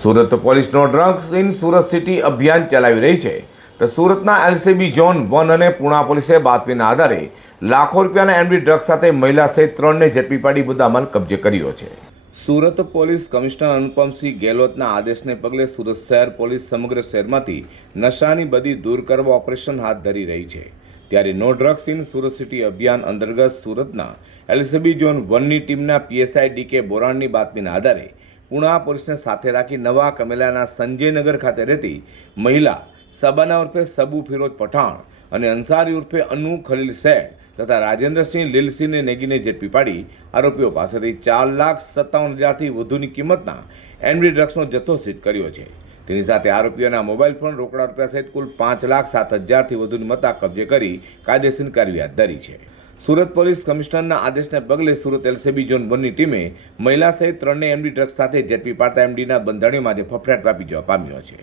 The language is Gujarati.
Surat police no drugs in Surat city અભિયાન ચલાવી રહી છે તો સુરતના એલસીબી ઝોન 1 અને પુણા પોલીસે બાતમીના આધારે લાખો રૂપિયાના એમડી ડ્રગ્સ સાથે મહિલા સહિત 3 ને ઝડપી પાડી મુદ્દામાલ કબજે કર્યો છે। સુરત પોલીસ કમિશનર અનુપમસિંહ ગેહલોતના આદેશને પગલે સુરત શહેર પોલીસ સમગ્ર શહેરમાંથી નશાની બદી દૂર કરવા ઓપરેશન હાથ ધરી રહી છે। ત્યારે no drugs in Surat city અભિયાન અંતર્ગત સુરતના એલસીબી ઝોન 1ની ટીમના પીએસઆઈ ડીકે બોરાણની બાતમીના આધારે પુણા પોલીસને સાથે રાખી નવા કમેલાના સંજયનગર ખાતે રહેતી મહિલા સબાના ઉર્ફે સબુ ફિરોજ પઠાણ અને અંસારી ઉર્ફે અનુ ખલીલ શેખ તથા રાજેન્દ્રસિંહ લીલસિંહને નેગીને ઝડપી પાડી આરોપીઓ પાસેથી 4,57,000થી વધુની કિંમતના એમડી ડ્રગ્સનો જથ્થો સીઝ કર્યો છે। તેની સાથે આરોપીઓના મોબાઈલ ફોન, રોકડા રૂપિયા સહિત કુલ 5,07,000થી વધુની મત્તા કબજે કરી કાયદેસરની કાર્યવાહી હાથ ધરી છે। સુરત પોલીસ કમિશનરના આદેશને પગલે સુરત એલસીબી ઝોન 1ની ટીમે મહિલા સહિત 3 એમડી ડ્રગ્સ સાથે ઝડપી પાડતા એમડીના બંધારણીઓમાં ફફડાટ વ્યાપી જવા પામ્યો છે।